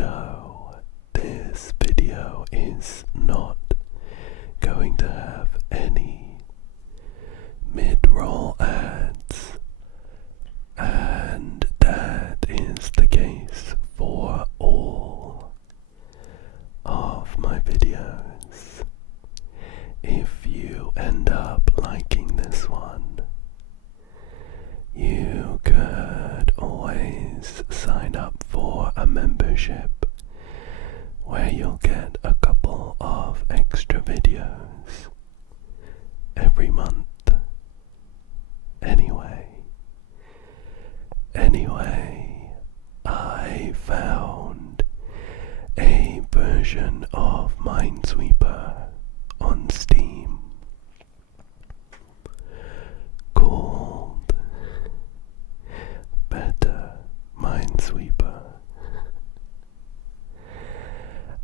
no, this video is not going to have any mid-roll ads, and that is the case for all of my videos. If you end up liking this one, you could always sign up for a membership where you'll get a couple of extra videos every month. Anyway, I found a version of Minesweeper on Steam called Better Minesweeper,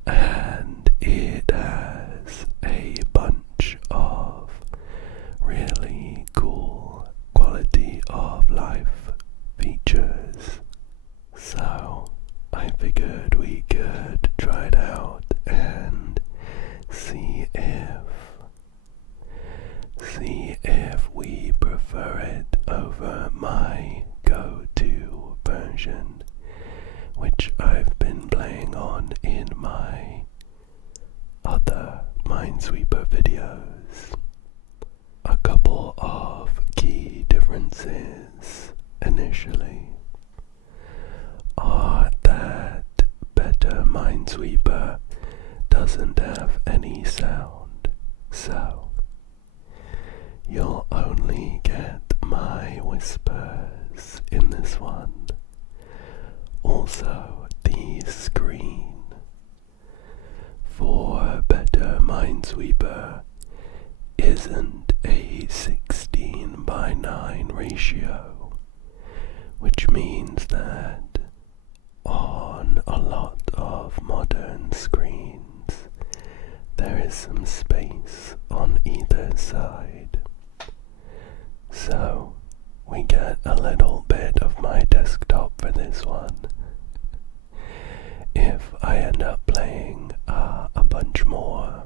and it has a bunch of really cool quality of life features, so I figured we could try it out and see if we prefer it over my go-to version, which I've been playing on in my other Minesweeper videos. A couple of key differences initially are that Better Minesweeper doesn't have any sound, so you'll only get my whispers in this one. Also, the screen for Better Minesweeper isn't a 16:9 ratio, which means that on a lot of modern screens there is some space on either side, so we get a little bit of my desktop for this one. If I end up playing a bunch more,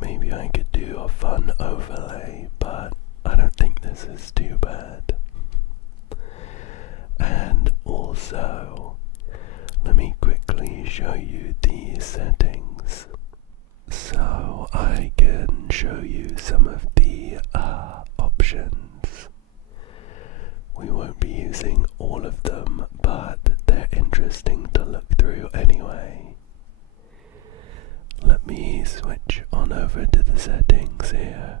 maybe I could do a fun overlay, but I don't think this is too bad. And also, let me quickly show you the settings so I can show you some of the options. We won't be using all of them, but they're interesting to look through anyway. Let me switch on over to the settings here.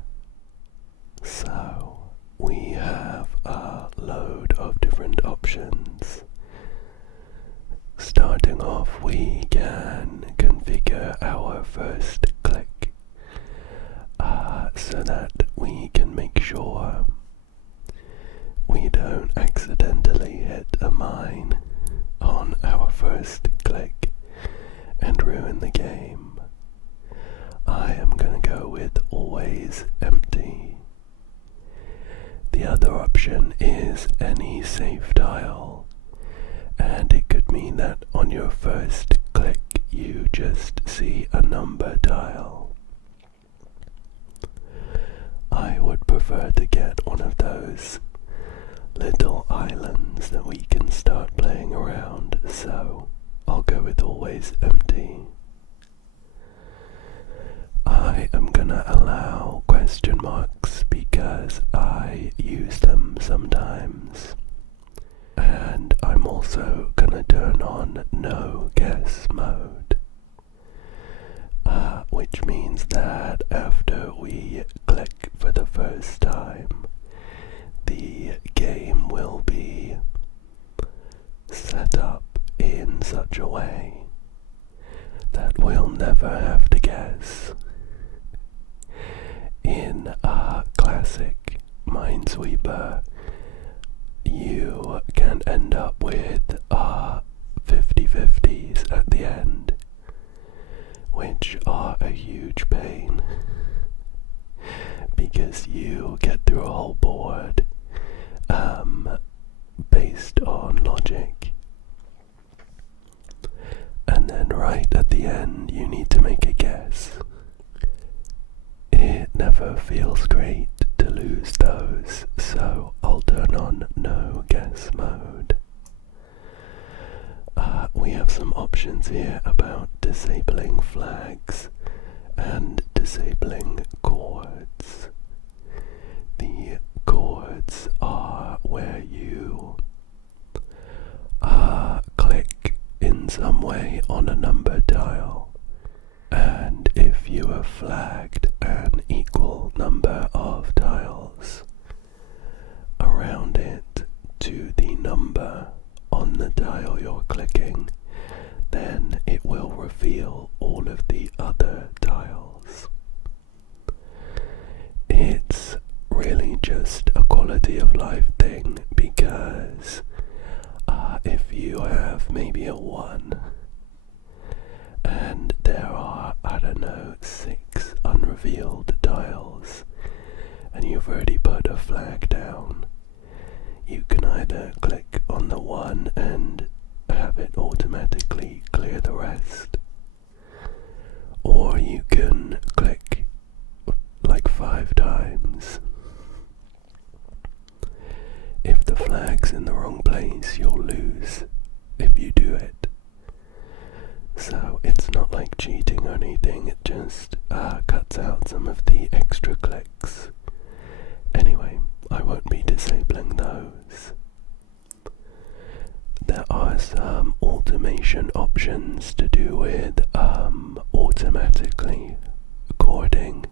So, we have a load of different options. Starting off, we can configure our first click so that we can make sure we don't accidentally hit a mine on our first click and ruin the game. I am going to go with always empty. The other option is any safe dial, and it could mean that on your first click you just see a number dial. I would prefer to get one of those little islands that we can start playing around, so I'll go with always empty. I am gonna allow question marks because I use them sometimes, and I'm also gonna turn on no guess mode, which means that after we click for the first time, the game will be set up in such a way that we'll never have to guess. In a classic Minesweeper, you can end up with 50/50s at the end, which are a huge pain because you get through a whole board based on logic. right at the end, you need to make a guess. It never feels great to lose those, so I'll turn on no guess mode. We have some options here about disabling flags and disabling chords. The chords are where you click in some way on a number dial, and if you have flagged an equal number of tiles around it to the number on the dial you're clicking, then it will reveal all of the other tiles. It's really just a quality of life thing, because if you have maybe a 1 and there are, I don't know, 6 unrevealed tiles and you've already put a flag down, you can either click on the 1 and have it automatically clear the rest, or you can click like 5 times. If the flag's in the wrong place, you'll lose if you do it. So it's not like cheating or anything, it just cuts out some of the extra clicks. Anyway, I won't be disabling those. There are some automation options to do with automatically recording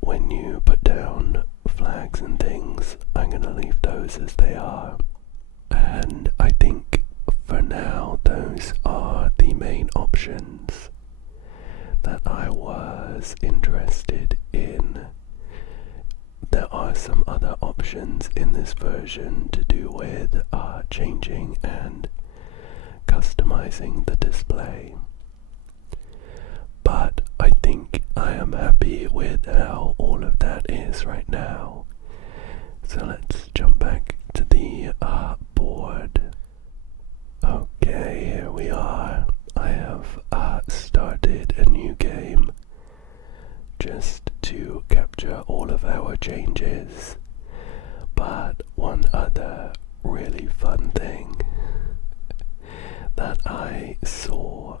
when you put down flags and things. I'm going to leave those as they are, and I think for now those are the main options that I was interested in. There are some other options in this version to do with changing and customizing the display, but I think I am happy with how all of that is right now. So let's jump back to the board. Okay, here we are. I have started a new game just to capture all of our changes, but one other really fun thing that I saw,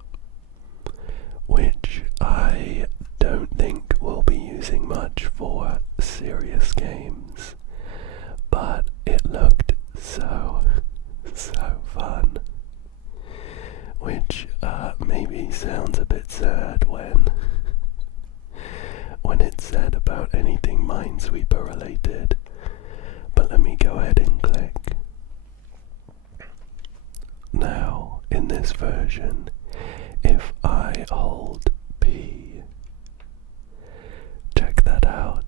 which I don't think we'll be using much for serious games, but it looked so fun, which maybe sounds a bit sad when it's said about anything Minesweeper related, but let me go ahead and click. Now, in this version, if I hold P, check that out,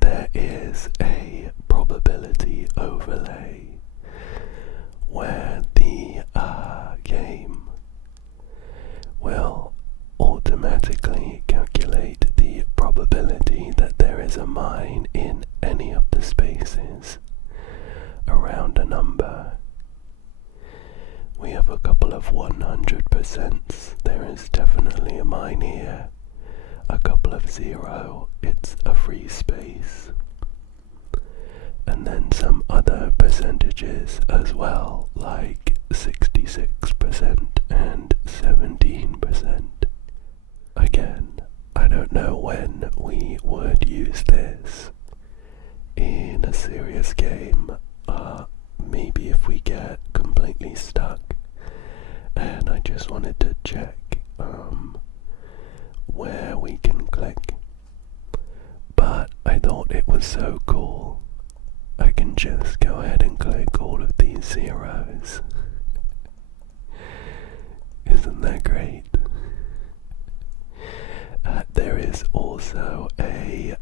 there is a probability overlay where the game will automatically calculate the probability that there is a mine in any of the spaces around a number. We have a couple of 100%s, there is definitely a mine here. A couple of 0, it's a free space. And then some other percentages as well, like 66% and 17%. Again, I don't know when we would use this in a serious game. Maybe if we get completely stuck, and I just wanted to check where we can click. But I thought it was so cool, I can just go ahead and click all of these 0s. Isn't that great? There is also a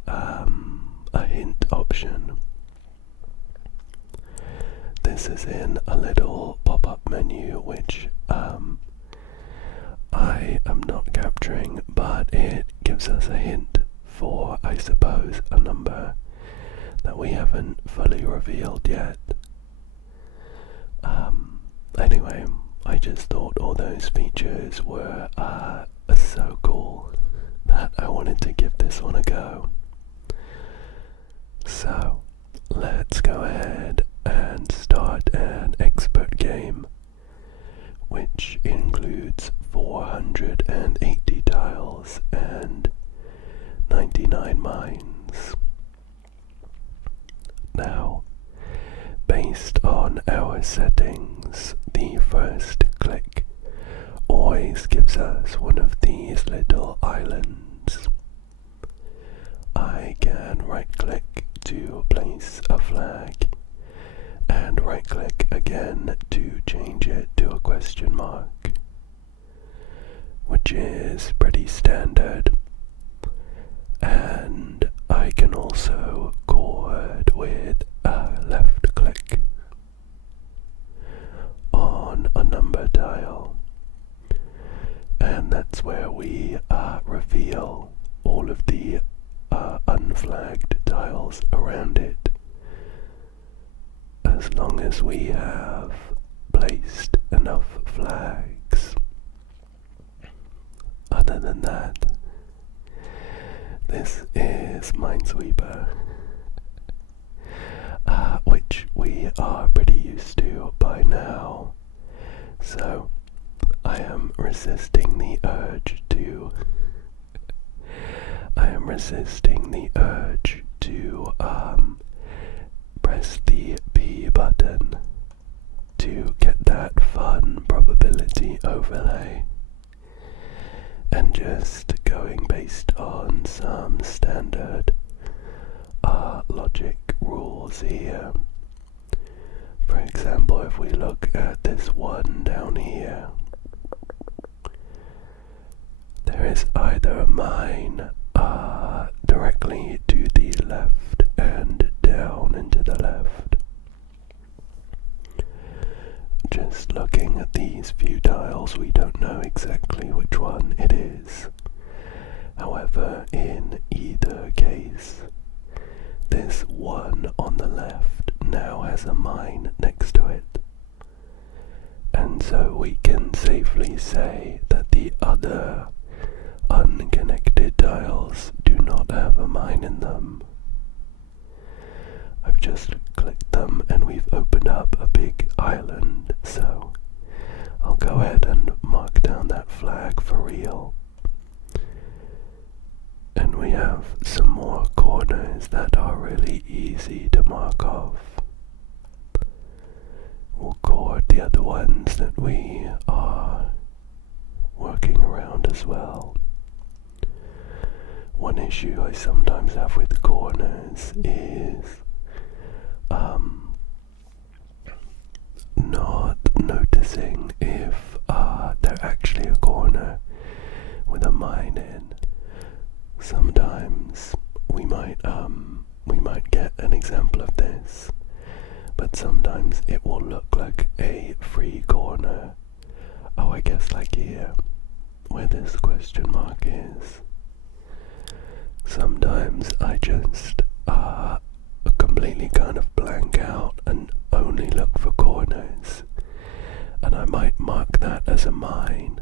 hint option. This is in a little pop-up menu which I am not capturing, but it gives us a hint for, I suppose, a number that we haven't fully revealed yet. Anyway, I just thought all those features were so cool that I wanted to give this one a go. So, let's go ahead and start an expert game, which includes 480 tiles and 99 mines. Now, based on our settings, the first click always gives us one of these little islands. I can right click to place a flag and right click again to change it to a question mark, which is pretty standard. And I can also chord with a left click on a number tile, and that's where we reveal all of the unflagged tiles around it, as long as we have placed enough flags. Other than that, this is Minesweeper, which we are pretty used to by now, so I am resisting the urge to press the B button to get that fun probability overlay, and just going based on some standard logic rules here. For example, if we look at this one down here, there is either a mine directly to the left and down and to the left. Just looking at these few tiles, we don't know exactly which one it is. However, in either case, this one on the left now has a mine next to it, and so we can safely say that the other unconnected tiles do not have a mine in them. I've just clicked them and we've opened up a big island, so I'll go ahead and mark down that flag for real. And we have some more corners that are really easy to mark off. We'll chord the other ones that we are working around as well. One issue I sometimes have with corners is not noticing if they're actually a corner with a mine in. Sometimes we might get an example of this, but sometimes it will look like a free corner. Oh, I guess like here, where this question mark is. Sometimes I just completely kind of blank out and only look for corners, and I might mark that as a mine.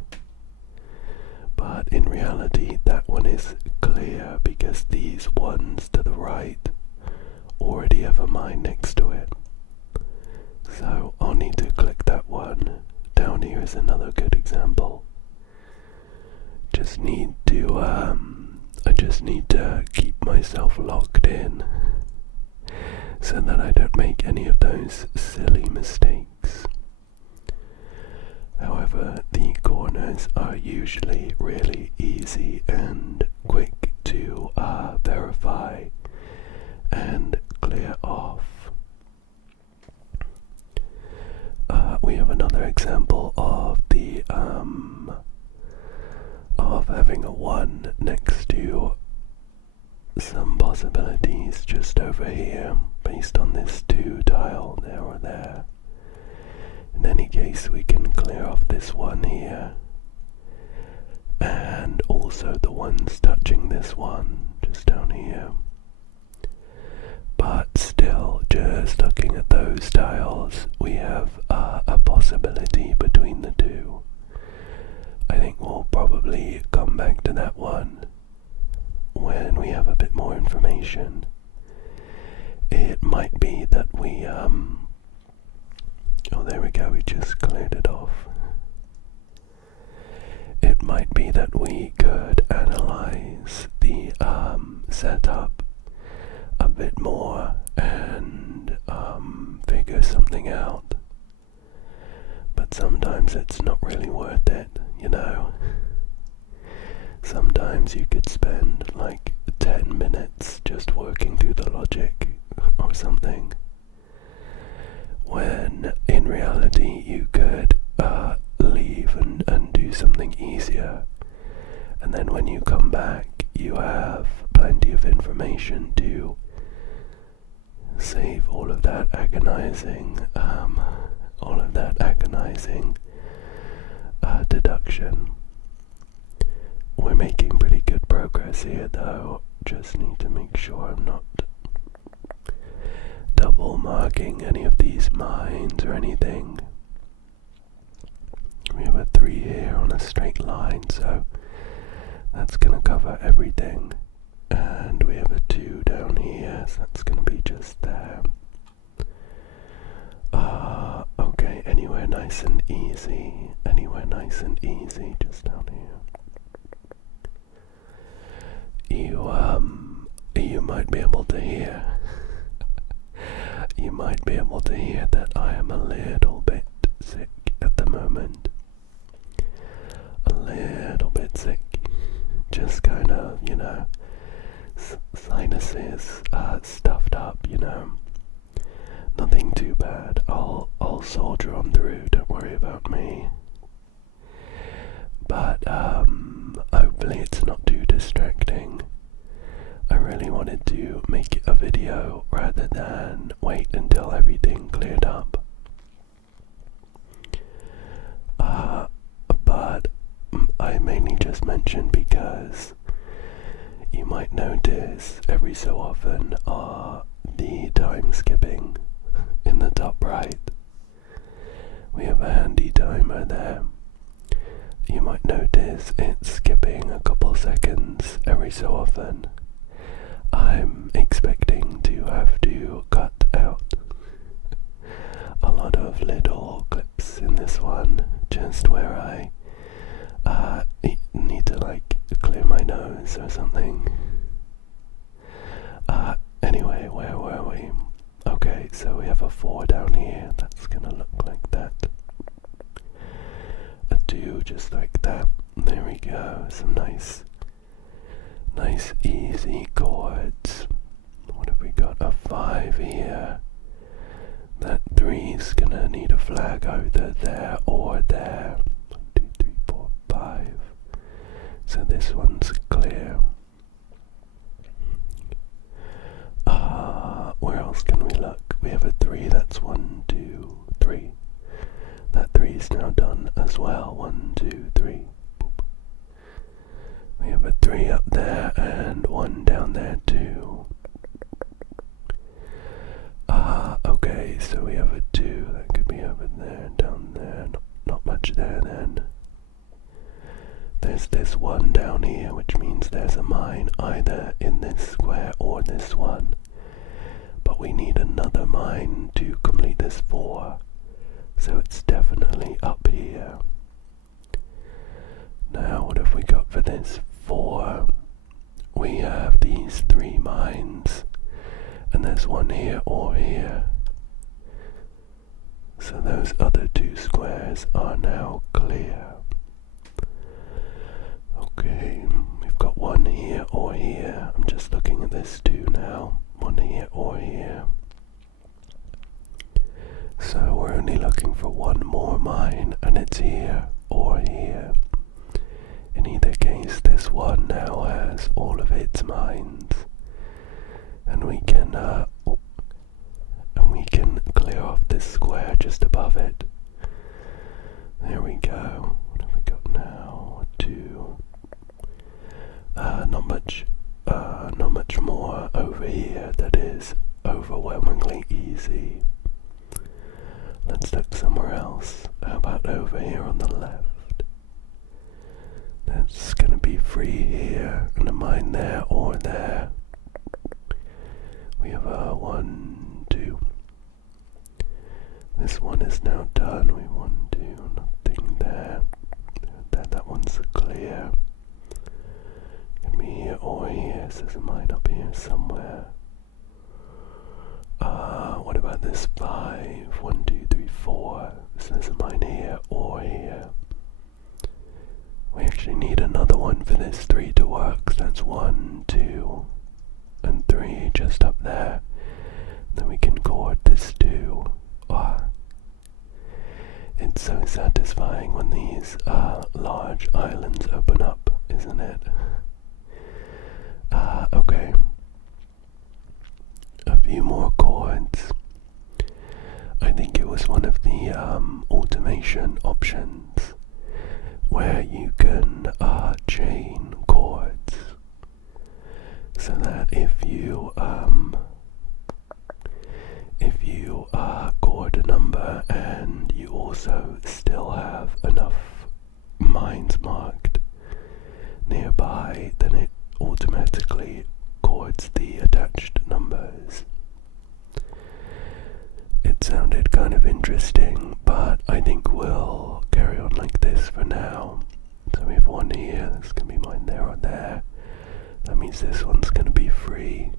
But in reality, that one is clear because these ones to the right already have a mine next to it. So I'll need to click that one. Down here is another good example. I just need to keep myself locked in so that I don't make any of those silly mistakes. However, the corners are usually really easy and quick to verify and clear off. We have another example of the of having a 1 next to some possibilities just over here based on this 2 tile there or there. In any case, we can clear off this one here, and also the ones touching this one just down here. But still, just looking at those tiles, we have a possibility just cleared it off. It might be that we could analyze the setup a bit more and figure something out. But sometimes it's not really worth it, you know. Sometimes you could spend like 10 minutes just working through the logic or something, when in reality you could leave and do something easier, and then when you come back you have plenty of information to save all of that agonizing deduction. We're making pretty good progress here though. Just need to make sure I'm not double marking any of these mines or anything. We have a 3 here on a straight line, so that's gonna cover everything. And we have a 2 down here, so that's gonna be just there. Okay, anywhere nice and easy. Just down here. You might be able to hear. You might be able to hear that I am a little bit sick at the moment. A little bit sick. Just kind of, you know, sinuses stuffed up, you know. Nothing too bad. I'll soldier on through, don't worry about me. But hopefully it's not too distracting. I really wanted to make a video rather than wait until everything cleared up. But I mainly just mentioned because you might notice every so often the time skipping in the top right. We have a handy timer there. You might notice it's skipping a couple seconds every so often. I'm expecting to have to cut out a lot of little clips in this one, just where I need to like clear my nose or something. Anyway, where were we? Okay, so we have a 4 down here. That's gonna look like that. A 2 just like that. There we go. Some nice easy chords. What have we got? A 5 here. That 3's gonna need a flag either there or there. 1, 2, 3, 4, 5. So this one's clear. Where else can we look? We have a 3. That's 1, 2, 3. That 3's now done as well. 1, 2, 3. Boop. We have a 3 up there and 1 down there too. Okay, so we have a 2. That could be over there, down there. Not much there then. There's this 1 down here, which means there's a mine either in this square or this one. But we need another mine to complete this 4. So it's definitely up here. Now what have we got for this 4? We have these 3 mines. And there's 1 here or here. So those other 2 squares are now clear. Okay, we've got 1 here or here. I'm just looking at this 2 now. 1 here or here. So we're only looking for 1 more mine, and it's here or here. In either case, this one now has all of its mines, and we can clear off this square just above it. There we go. What have we got now? 2. Not much more over here that is overwhelmingly easy. Let's look somewhere else. How about over here on the left? That's gonna be free here, and a mine there or there. We have a 1, 2. This one is now done. We want to do nothing there. That one's clear. Can be here or here, so there's a mine up here somewhere. What about this 5? 1, 2, 3, 4. So there's a mine here or here. We actually need another one for this 3 to work. So that's 1, 2, and 3 just up there. Then we can chord this 2. It's so satisfying when these large islands open up, isn't it? Okay. A few more chords. I think it was one of the automation options where you can chain chords, so that if you chord a number and you also still have enough mines marked nearby, then it automatically chords the attached numbers. It sounded kind of interesting, but I think we'll carry on like this for now. So we have one here, that's going to be mine there or there. That means this one's going to be free.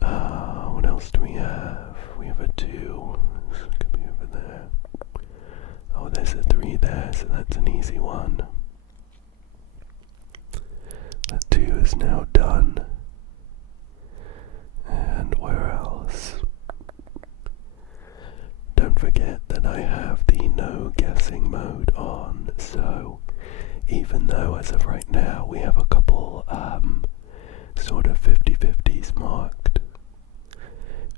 What else do we have? We have a 2, this could be over there. Oh, there's a 3 there, so that's an easy one. That 2 is now done. And where else? Don't forget that I have the no guessing mode on, so even though as of right now we have a couple sort of 50-50s marked,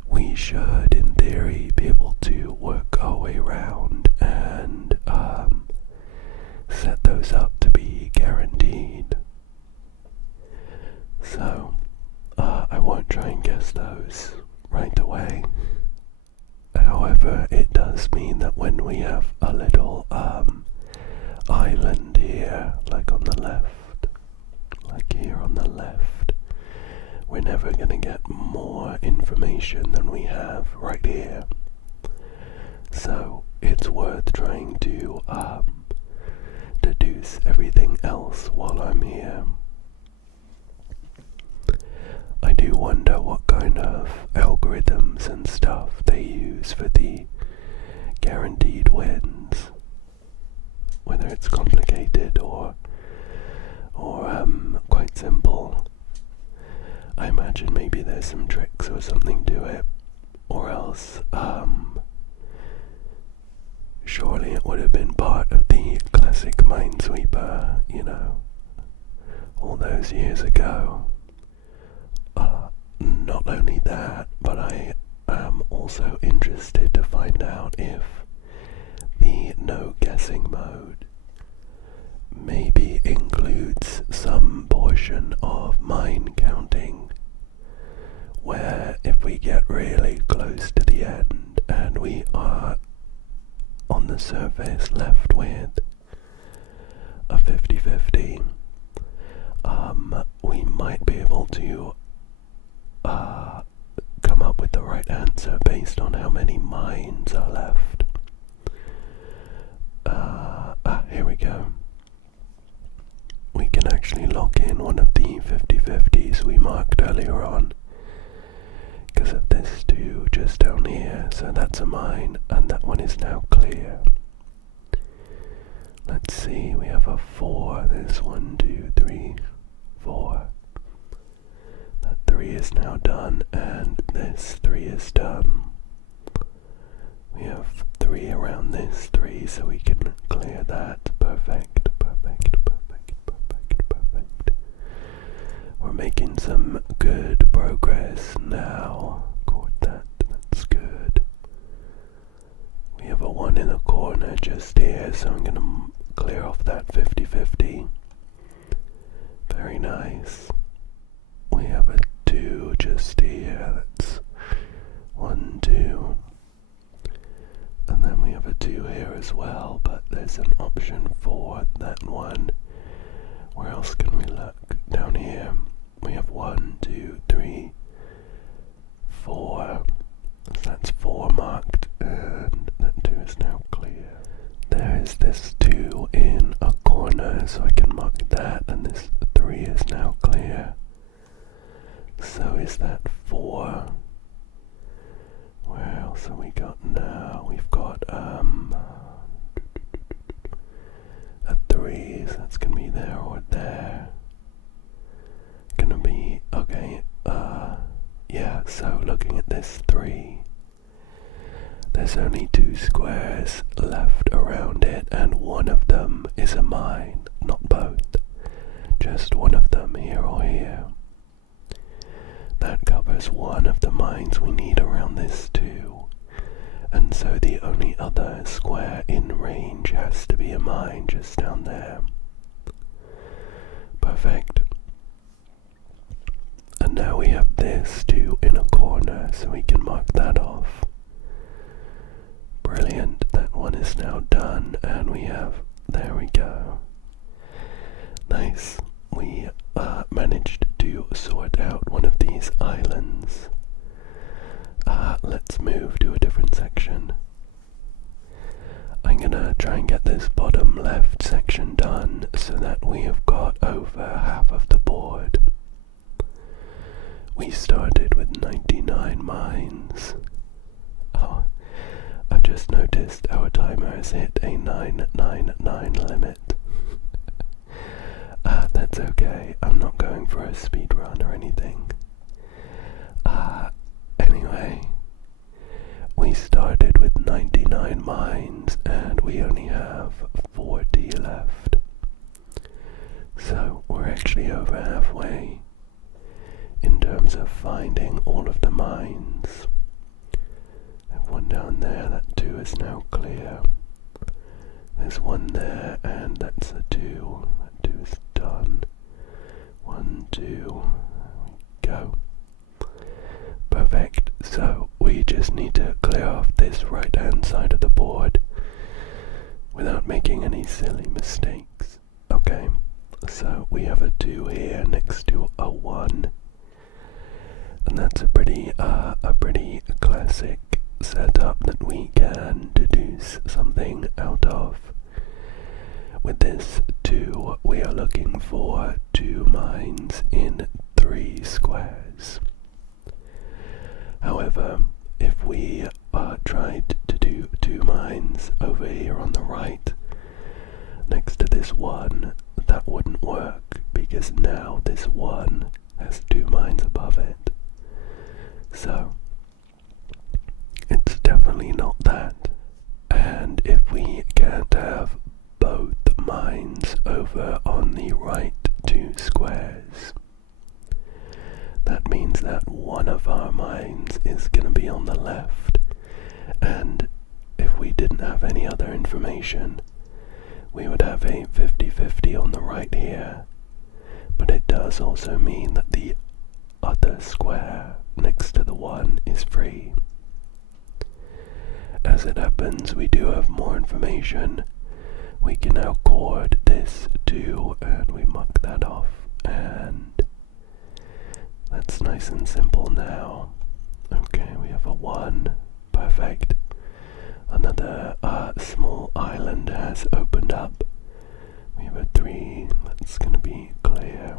we should in theory be able to work our way around and set those up to be guaranteed. So I won't try and guess those right away. However, it does mean that when we have a little island here, like on the left, like here on the left, we're never going to get more information than we have right here. So it's worth trying to deduce everything else while I'm here. I do wonder what kind of algorithms and stuff they use for the guaranteed wins. Whether it's complicated or quite simple. I imagine maybe there's some tricks or something to it, or else surely it would have been part of the classic Minesweeper, you know, all those years ago. Not only that, but I am also interested to find out if the no guessing mode maybe includes some portion of mine counting, where if we get really close to the end and we are on the surface left with a 50-50, we might be able to come up with the right answer based on how many mines are left. Here we go. We can actually lock in one of the 50-50s we marked earlier on because of this 2 just down here, so that's a mine and that one is now clear. Let's see, we have a 4, there's 1, 2, 3, 4. That 3 is now done, and this 3 is done. We have 3 around this 3, so we can clear that. Perfect, perfect, perfect, perfect, perfect. We're making some good progress now. Chord that, that's good. We have a 1 in the corner just here, so I'm going to clear off that 50-50. Very nice. We have a 2 just here, that's 1, 2. And then we have a 2 here as well, but there's an option for that one. Where else can we look? Down here, we have 1, 2, 3, 4. So that's 4 marked about now? We've got a 3, so that's gonna be there or there. Gonna be, okay, yeah, so looking at this 3, there's only 2 squares left around it, and one of them is a mine, not both, just one of them here or here. That covers one of the mines we need around this too, and so the only other square in range has to be a mine just down there. Perfect. And now we have this too in a corner, so we can mark that off. Brilliant, that one is now done, and we have, there we go. Nice, we managed to sort out one of these islands. Let's move to a different section. I'm gonna try and get this bottom left section done so that we have got over half of the board. We started with 99 mines. Oh, I've just noticed our timer has hit a 999 limit. That's okay, I'm not going for a speed run or anything. Anyway, we started with 99 mines and we only have 40 left. So we're actually over halfway in terms of finding all of the mines. I have one down there, that 2 is now clear. There's one there, and that's a 2. That 2 is done. 1, 2, there we go. Perfect, so we just need to clear off this right hand side of the board without making any silly mistakes. Okay, so we have a 2 here next to a 1. And that's a pretty classic setup that we can deduce something out of. With this 2, we are looking for 2 mines in 3 squares. However, if we tried to do 2 mines over here on the right, next to this 1, that wouldn't work, because now this 1 has 2 mines above it. So, it's definitely not that. And if we can't have both mines over on the right 2 squares, that means that one of our mines is going to be on the left. And if we didn't have any other information, we would have a 50-50 on the right here. But it does also mean that the other square next to the 1 is free. As it happens, we do have more information. We can now chord this 2 and we mark that off, and that's nice and simple now. Okay, we have a 1. Perfect. Another small island has opened up. We have a 3. That's going to be clear.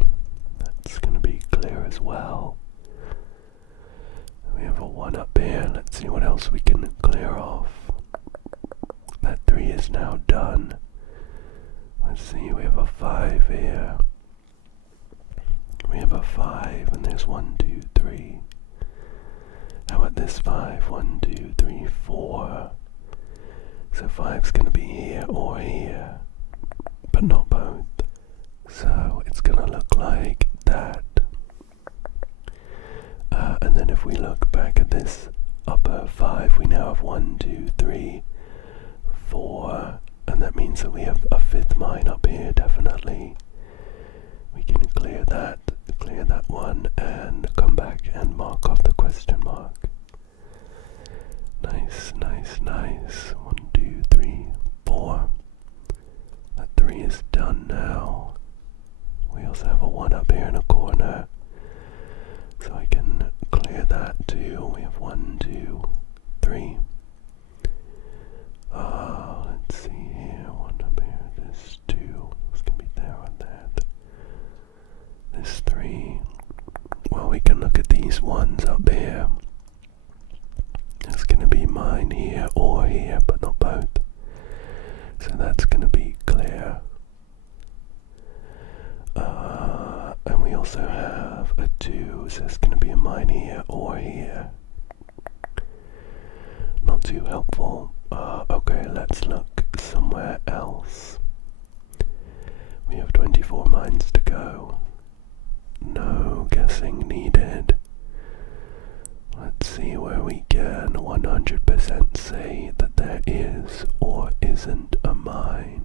That's going to be clear as well. We have a 1 up here. Let's see what else we can clear off. That 3 is now done. Let's see, we have a 5 here. We have a 5, and there's 1, 2, 3. How about this 5? 1, 2, 3, 4. So 5's going to be here or here, but not both. So it's going to look like that. And then if we look back at this upper 5, we now have 1, 2, 3, 4, and that means that we have a 5th mine up here, definitely. We can clear that 1, and come back and mark off the question mark. Nice, nice, nice. 1, 2, 3, 4. That 3 is done now. We also have a 1 up here in a corner, so I can clear that too. We have 1, 2, 3. Let's see here. 1 up here. This 2. It's gonna be there or that. This 3. Well, we can look at these 1s up here. here or here, but not both. So that's going to be clear. And we also have a 2, so it's going to be a mine here or here. Not too helpful. Okay, let's look somewhere else. We have 24 mines to go. No guessing needed. Let's see where we can 100% say that there is or isn't a mine.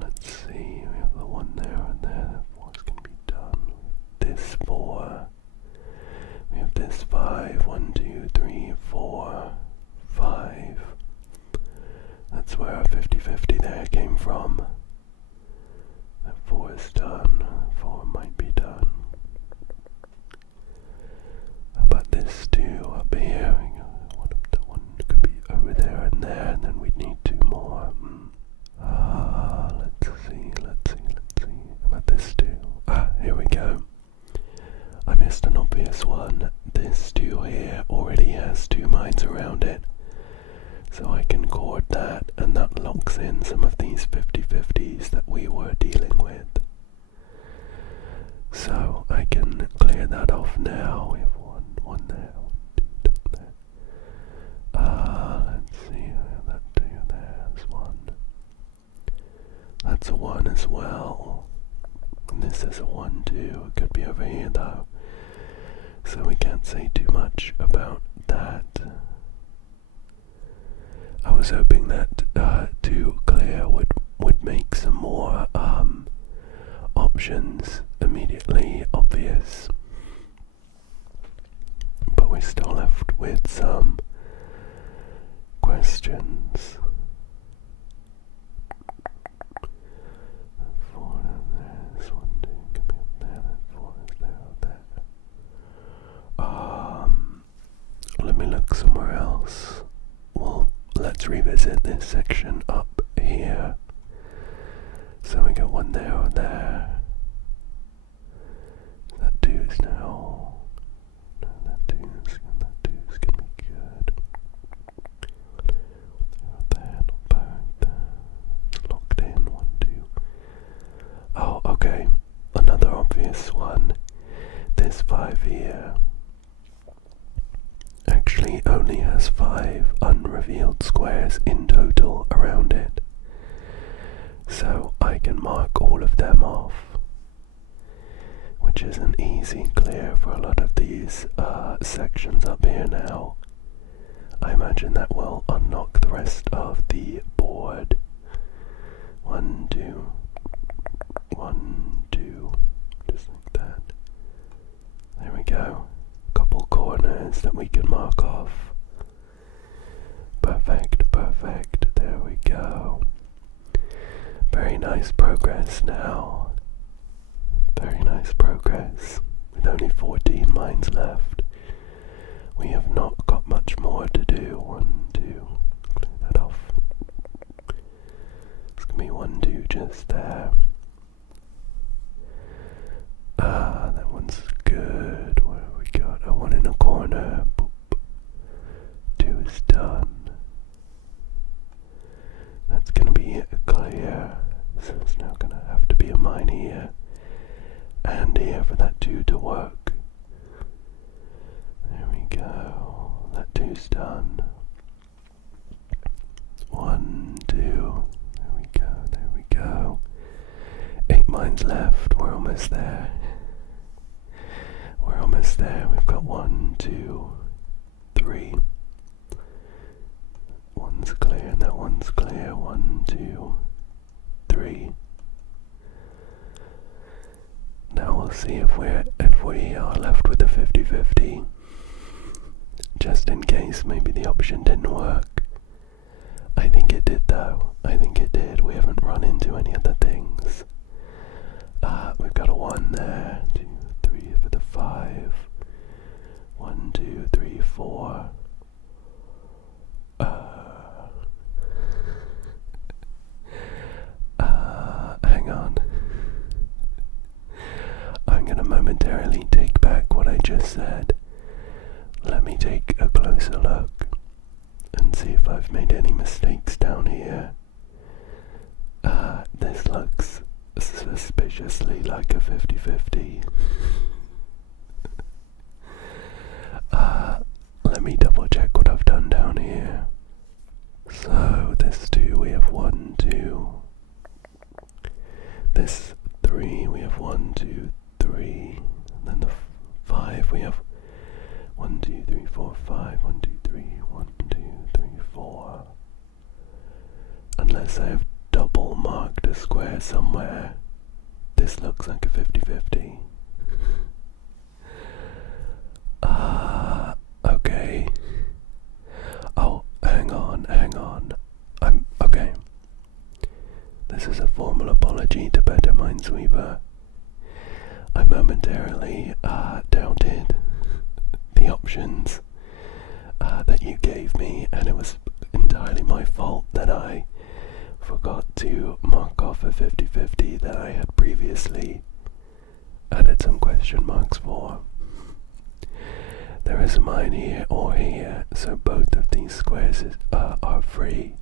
Let's see, we have the 1 there and there. 4's going to be done. This 4. We have this 5. 1, 2, 3, 4, 5. That's where our 50-50 there came from. That 4 is done. 4 might be done. How about this 2 up here? One could be over there, and then we'd need 2 more. Let's see. How about this 2? Here we go. I missed an obvious one. This 2 here already has 2 mines around it. So I can chord that, and that locks in some of these 50-50s that we were dealing with. So I can clear that off now. We have one there, 1, 2 down there. Let's see, that 2 there's 1. That's a 1 as well. And this is a 1 too. It could be over here though. So we can't say too much about that. I was hoping that 2 clear would make some more options immediately obvious. But we're still left with some questions. 4 down there, this 1, 2 can be up there, that 4 is there, up there. Let me look somewhere else. Well, let's revisit this section up here. So we got 1 there or there. That 2 is now. No, that 2 is gonna be good. There, not bad. It's locked in. 1, 2. Oh, okay. Another obvious one. This 5 here actually only has 5 unrevealed squares in total around it. So I can mark all of them off, which is an easy clear for a lot of these sections up here now. I imagine that will unlock the rest of the board. 1, 2, 1, 2, just like that. There we go. Couple corners that we can mark off. Perfect, perfect. There we go. Very nice progress now. Very nice progress. With only 14 mines left, we have not got much more to do. 1, 2. Clear that off. It's gonna be 1, 2 just there. That one's good. What have we got? A 1 in a corner. Boop. 2 is done. That's gonna be a clear. So it's now gonna have to be a mine here and here for that 2 to work. There we go. That 2's done. 1, 2. There we go. There we go. 8 mines left. We're almost there. We're almost there. We've got 1, 2, 3. One's clear and that one's clear. 1, 2, 3. Now we'll see if we are left with a 50-50. Just in case maybe the option didn't work. I think it did though. I think it did. We haven't run into any other things. We've got a 1 there. 2, 3 for the 5. 1, 2, 3, 4. Hang on. I'm gonna momentarily take back what I just said. Let me take a closer look and see if I've made any mistakes down here. This looks suspiciously like a 50-50. Let me double check what I've done down here. So this 2 we have 1, 2. This 3 we have 1, 2, 3. And then the 5 we have 1, 2, 3, 4, 5. 1, 2, 3, 1, 2, 3, 4. Unless I have double marked a square somewhere, this looks like a 50-50. Okay. Oh, hang on. Okay. This is a formal apology to Better Minesweeper. I momentarily doubted the options that you gave me, and it was entirely my fault that I forgot to mark off a 50-50 that I had previously added some question marks for. There is a mine here or here, so both of these squares are free,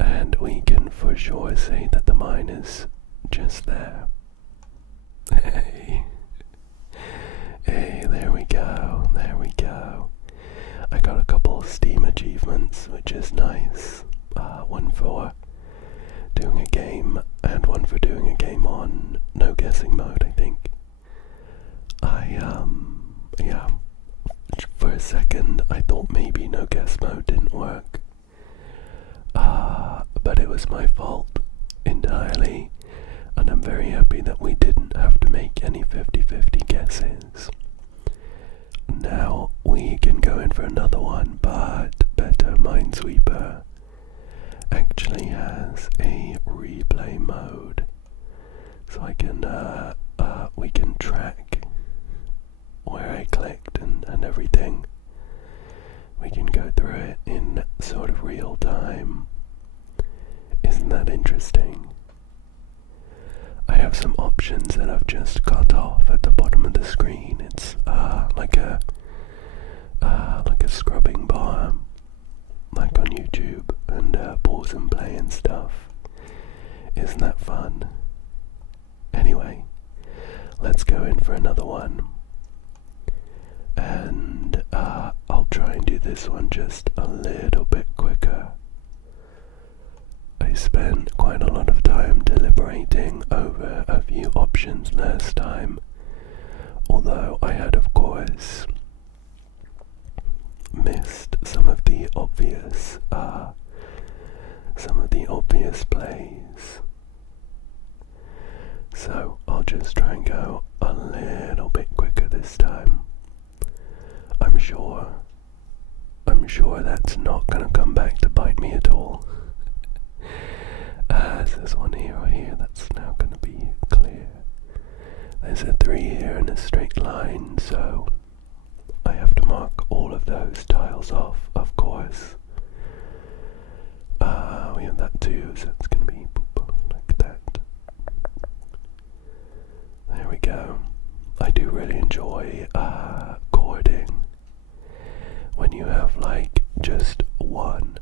and we can for sure say that the mine is just there. Hey, there we go. I got a couple Steam achievements, which is nice. One for doing a game, and one for doing a game on no guessing mode, I think. Yeah. For a second, I thought maybe no guess mode didn't work. But it was my fault entirely, and I'm very happy that we didn't have to make any 50-50 guesses. Now we can go in for another one, but Better Minesweeper actually has a replay mode, so I can we can track where I clicked and everything. We can go through it in sort of real time. Isn't that interesting? I have some options that I've just cut off at the bottom of the screen. It's like a scrubbing bar, like on YouTube, and pause and play and stuff. Isn't that fun? Anyway, let's go in for another one. And I'll try and do this one just a little bit quicker. I spent quite a lot of time deliberating over a few options last time, although I had of course missed some of the obvious plays. So I'll just try and go a little bit quicker this time. I'm sure that's not gonna come back to bite me at all. There's one here or here that's now gonna be clear. There's a 3 here in a straight line, so I have to mark all of those tiles off, of course. We have that too, so it's gonna be boop, like that. There we go. I do really enjoy chording. When you have like just one,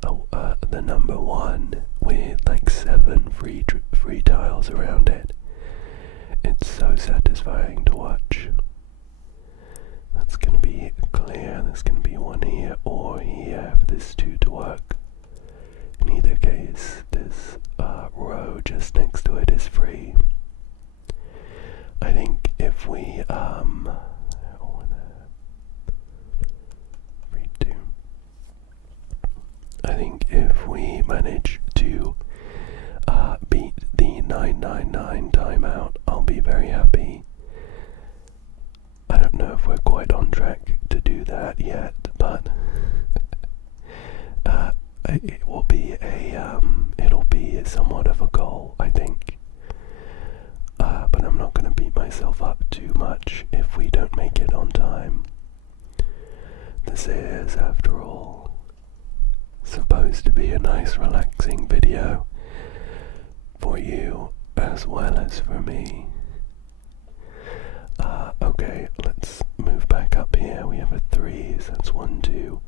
the number 1 with like 7 free tiles around it. It's so satisfying to watch. That's gonna be clear. There's gonna be one here or here for this 2 to work. In either case, this row just next to it is free. I think if we manage to beat the 999 timeout, I'll be very happy. I don't know if we're quite on track to do that yet, but it will be it'll be somewhat of a goal, I think. But I'm not going to beat myself up too much if we don't make it on time. This is, after all, supposed to be a nice relaxing video for you as well as for me. Okay, let's move move back up here. We have a 3, so that's 1, 2.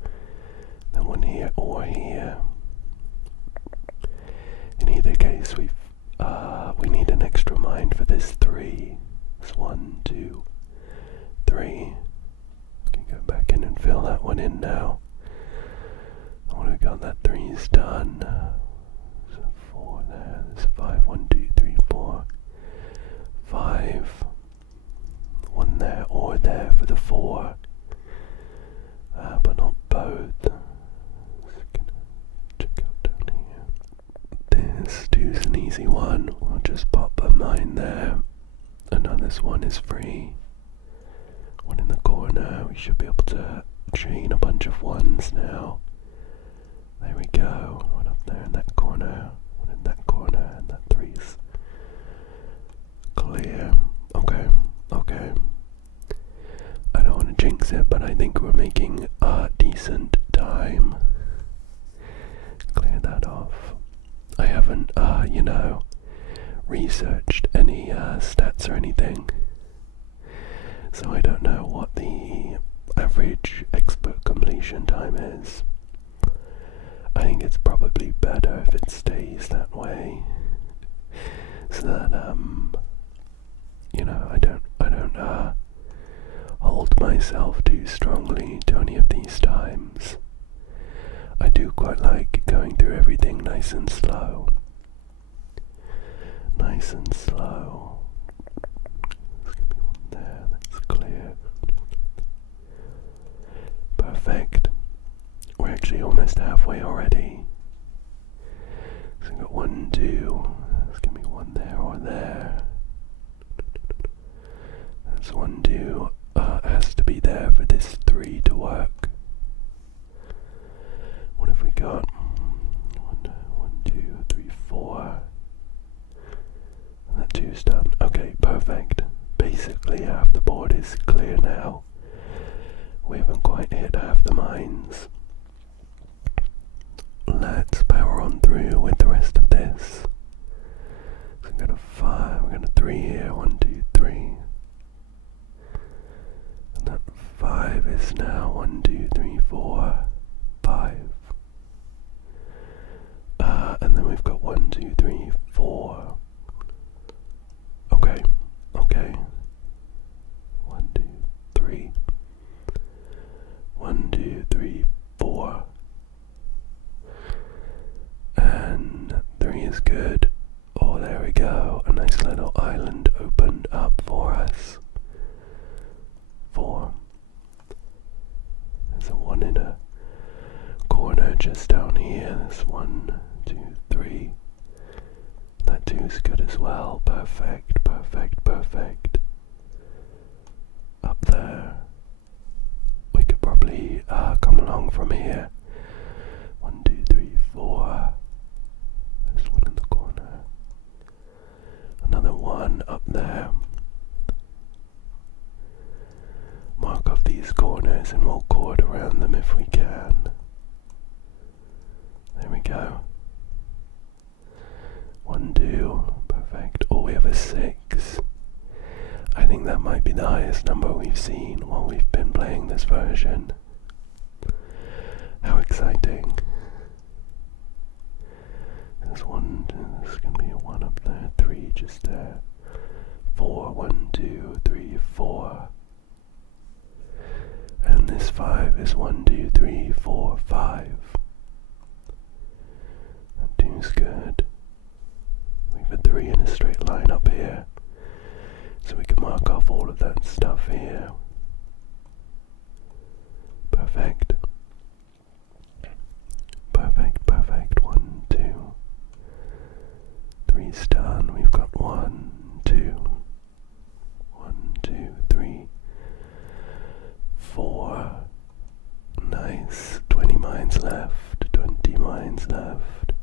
Then 1 here or here. In either case, we need an extra mine for this 3. It's 1, 2, 3. We can go back in and fill that one in now. What have we got? That 3's done. So 4 there. There's 5. 1, 2, 3, 4. 5. 1 there or there for the 4. But not both. Just gonna check out down here. This 2's an easy one. We'll just pop a mine there. And now this 1 is free. 1 in the corner. We should be able to chain a bunch of 1s now. There we go. 1 up there in that corner. 1 in that corner. And that 3's clear. Okay. I don't want to jinx it, but I think we're making a decent time. Clear that off. I haven't, researched any stats or anything, so I don't know what the average expert completion time is. I think it's probably better if it stays that way, so that I don't hold myself too strongly to any of these times. I do quite like going through everything nice and slow. Nice and slow. There's gonna be 1 there, that's clear. Perfect. We're actually almost halfway already. So we've got 1, 2. There's gonna be 1 there or there. That's 1, 2. Has to be there for this 3 to work. What have we got? 1, 2, 3, 4. And that 2's done. Okay, perfect. Basically half the board is clear now. We haven't quite hit half the mines. Let's power on through with the rest of this. So we've got a 5, we've got a 3 here. 1, 2, 3. And that 5 is now 1, 2, 3, 4, 5. And then we've got 1, 2, 3, 4. Okay. 1, 2, 3. 1, 2, 3, 4. And 3 is good. Oh, there we go. A nice little island opened up for us. 4. There's a 1 in a corner just down here. There's 1, 2, 3. That 2's good as well. Perfect. Up there. We could probably come along from here. 1, 2, 3, 4. There's 1 in the corner. Another 1 up there. Mark off these corners and we'll chord around them if we can. There we go. 1, 2, perfect. Oh, we have a 6. I think that might be the highest number we've seen while we've been playing this version. How exciting. There's 1, 2, there's gonna be a 1 up there, 3 just there. 4, 1, 2, 3, 4. And this 5 is 1, 2, 3, 4, 5. That 2's good. We have a 3 in a straight line up here, so we can mark off all of that stuff here. Perfect. 1, 2. 3's done. We've got 1, 2. 1, 2, 3, 4. Nice. 20 mines left. 20 mines left.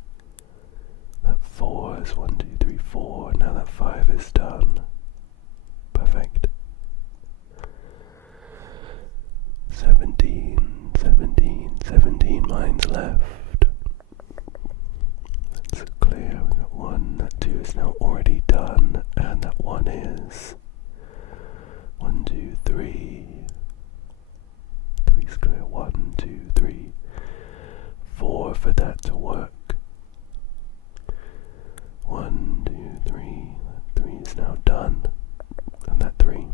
That 4 is 1, 2, 3, 4. Now that 5 is done. Perfect. 17 mines left. That's clear. We got 1. That 2 is now already done. And that 1 is 1, 2, 3, for that to work. 1, 2, 3. That 3 is now done. And that 3.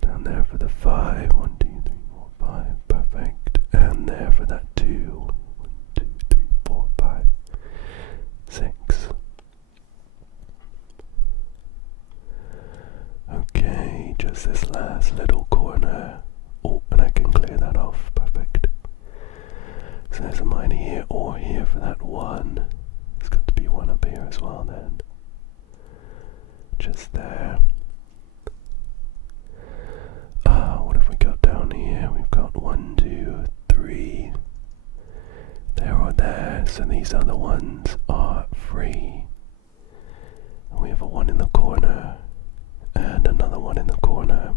Down there for the 5. 1, 2, 3, 4, 5. Perfect. And there for that 2. 1, 2, 3, 4, 5, 6. Okay, just this last little corner. Oh, and I can clear that off. Perfect. So there's a mine here or here for that 1. There's got to be 1 up here as well then. Just there. What have we got down here? We've got 1, 2, 3. There or there. So these other ones are free. And we have a 1 in the corner. And another 1 in the corner.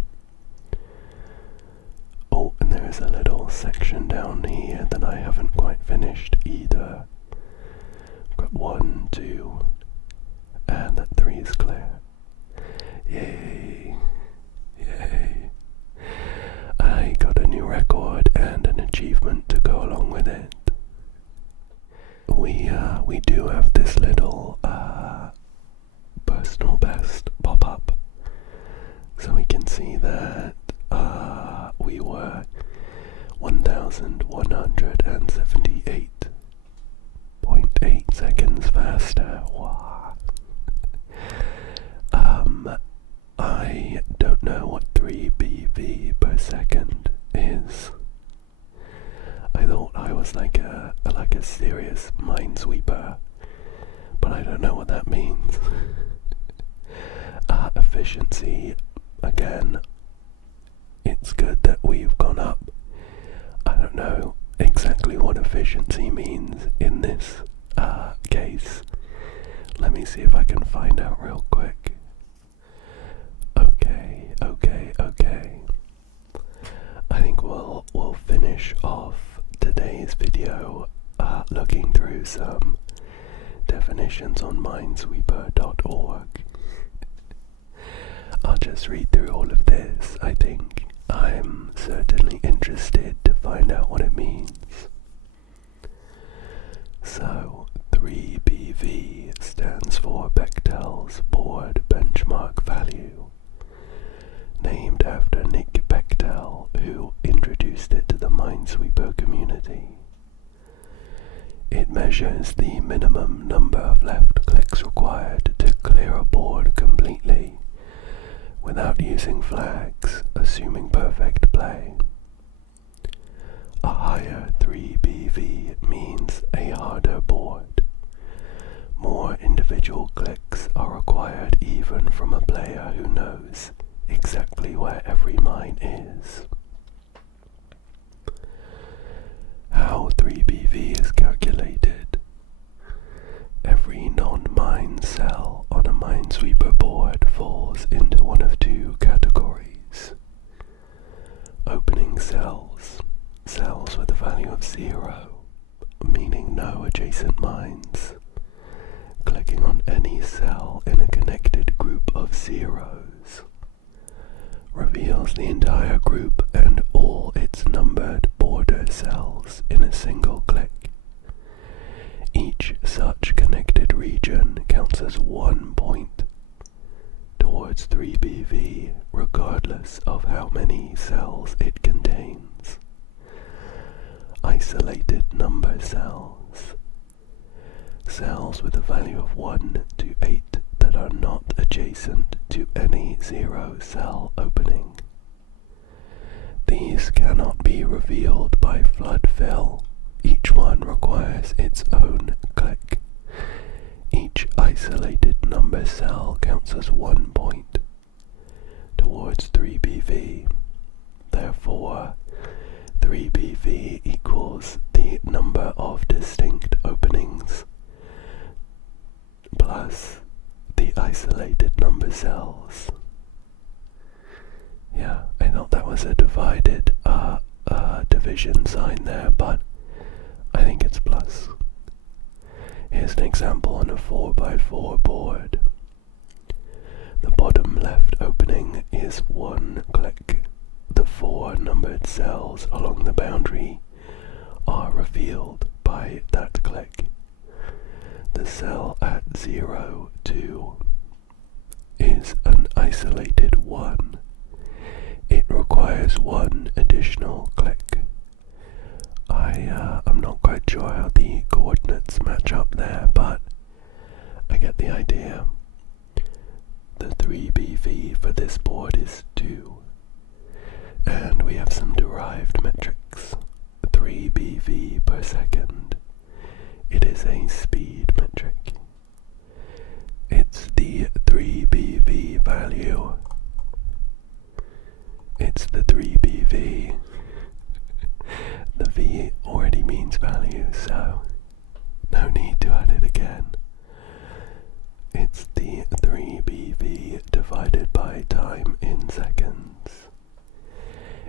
Oh, and there is a little section down here that I haven't quite finished either. I've got 1, 2, and that 3 is clear. Yay! Yay! I got a new record and an achievement to go along with it. We do have this little personal best pop-up. So we can see that we were 1,178.8 seconds faster. Wow. I don't know what 3 BV per second is. I thought I was like a serious minesweeper, but I don't know what that means. Efficiency, again, it's good that we've gone up. I don't know exactly what efficiency means in this case. Let me see if I can find out real quick. Okay. I think we'll finish off today's video looking through some definitions on minesweeper.org. I'll just read through all of this. I think I'm certainly interested to find out what it means. So, 3BV stands for Bechtel's board benchmark value, named after Nick Bechtel, who introduced it to the Minesweeper community. It measures the minimum number of left clicks required to clear a board completely without using flags, assuming perfect play. A higher 3BV means a harder board. More individual clicks are required even from a player who knows exactly where every mine is. How 3BV is calculated. Every non-mine cell on a Minesweeper board falls into one of 2 categories. Opening cells, cells with a value of 0, meaning no adjacent mines. Clicking on any cell in a connected group of zeros reveals the entire group and all its numbered border cells in a single click. Each such connected region counts as 1 point towards 3BV, regardless of how many cells it contains. Isolated number cells. Cells with a value of 1 to 8 that are not adjacent to any 0 cell opening. These cannot be revealed by flood fill. Each one requires its own click. Each isolated number cell counts as 1 point towards 3BV. Therefore, 3BV equals the number of distinct openings plus the isolated number cells. Yeah, I thought that was a divided division sign there, but I think it's plus. Here's an example on a 4x4 board. The bottom left opening is 1 click. The 4 numbered cells along the boundary are revealed revealed by that click. The cell at 0, 2 is an isolated 1. It requires one additional click. I'm not quite sure how the coordinates match up there, but I get the idea. The 3BV for this board is 2. And we have some derived metrics. 3BV per second. It is a speed metric. It's the 3BV value. It's the 3BV. The V already means value, so no need to add it again. It's the 3BV divided by time in seconds.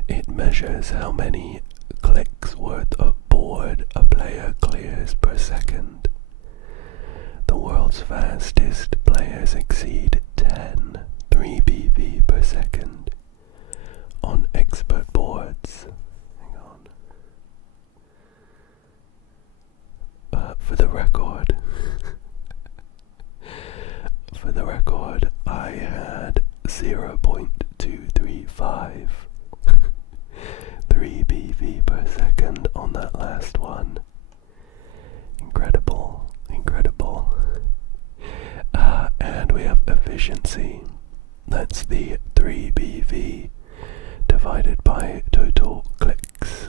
It measures how many clicks worth of board a player clears per second. The world's fastest players exceed 10 3BV per second on expert boards. Hang on. For the record, I had 0.235 3BV per second on that last one. Incredible. And we have efficiency. That's the 3BV divided by total clicks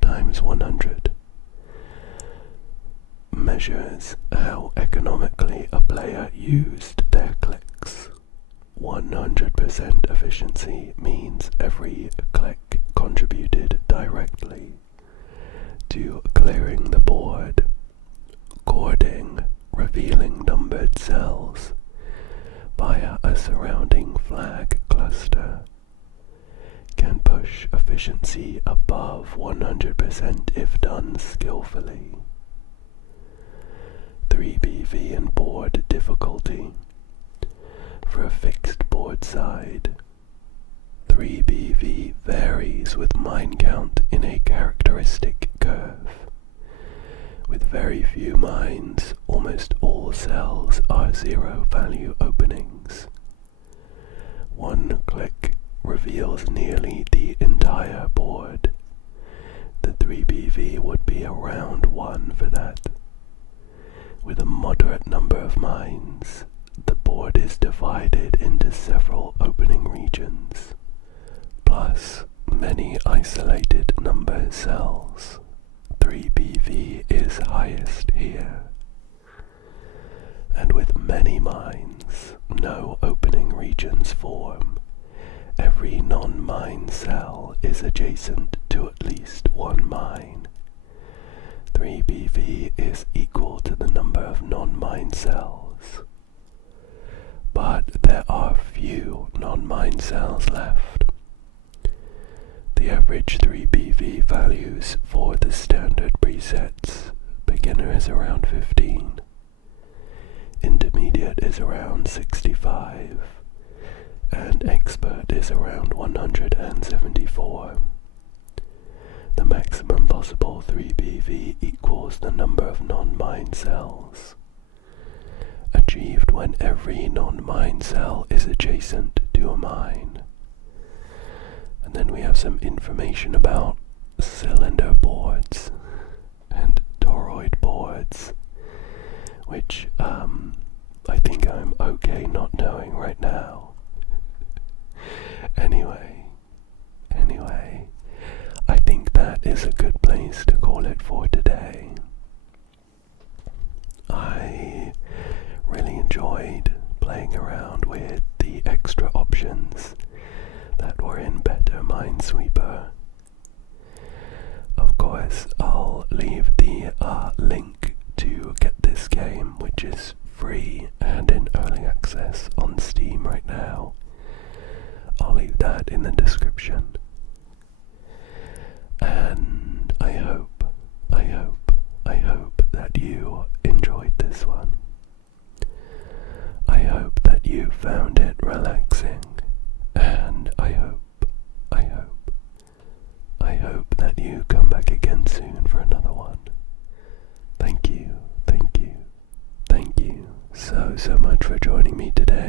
times 100. Measures how economically a player used their clicks. 100% efficiency means every click contributed directly to clearing the board. Cording, revealing numbered cells via a surrounding flag cluster, can push efficiency above 100% if done skillfully. 3BV and board difficulty. For a fixed board side, 3BV varies with mine count in a characteristic curve. With very few mines, almost all cells are zero-value openings. One click reveals nearly the entire board. The 3BV would be around 1 for that. With a moderate number of mines, the board is divided into several opening regions, plus many isolated number cells. 3BV is highest here. And with many mines, no opening regions form. Every non-mine cell is adjacent to at least one mine. 3BV is equal to the number of non-mine cells. But there are few non-mine cells left. The average 3BV values for the standard presets, beginner is around 15, intermediate is around 65, and expert is around 174. The maximum possible 3BV equals the number of non-mine cells, achieved when every non-mine cell is adjacent to a mine. And then we have some information about cylinder boards and toroid boards, which I think I'm okay not knowing right now. Anyway, I think that is a good place to call it for today. I really enjoyed playing around with the extra options that were in Better Minesweeper. Of course, I'll leave the link to get this game, which is free and in early access on Steam right now. I'll leave that in the description. And I hope that you enjoyed this one. I hope that you found it relaxing, and I hope that you come back again soon for another one. joining me today.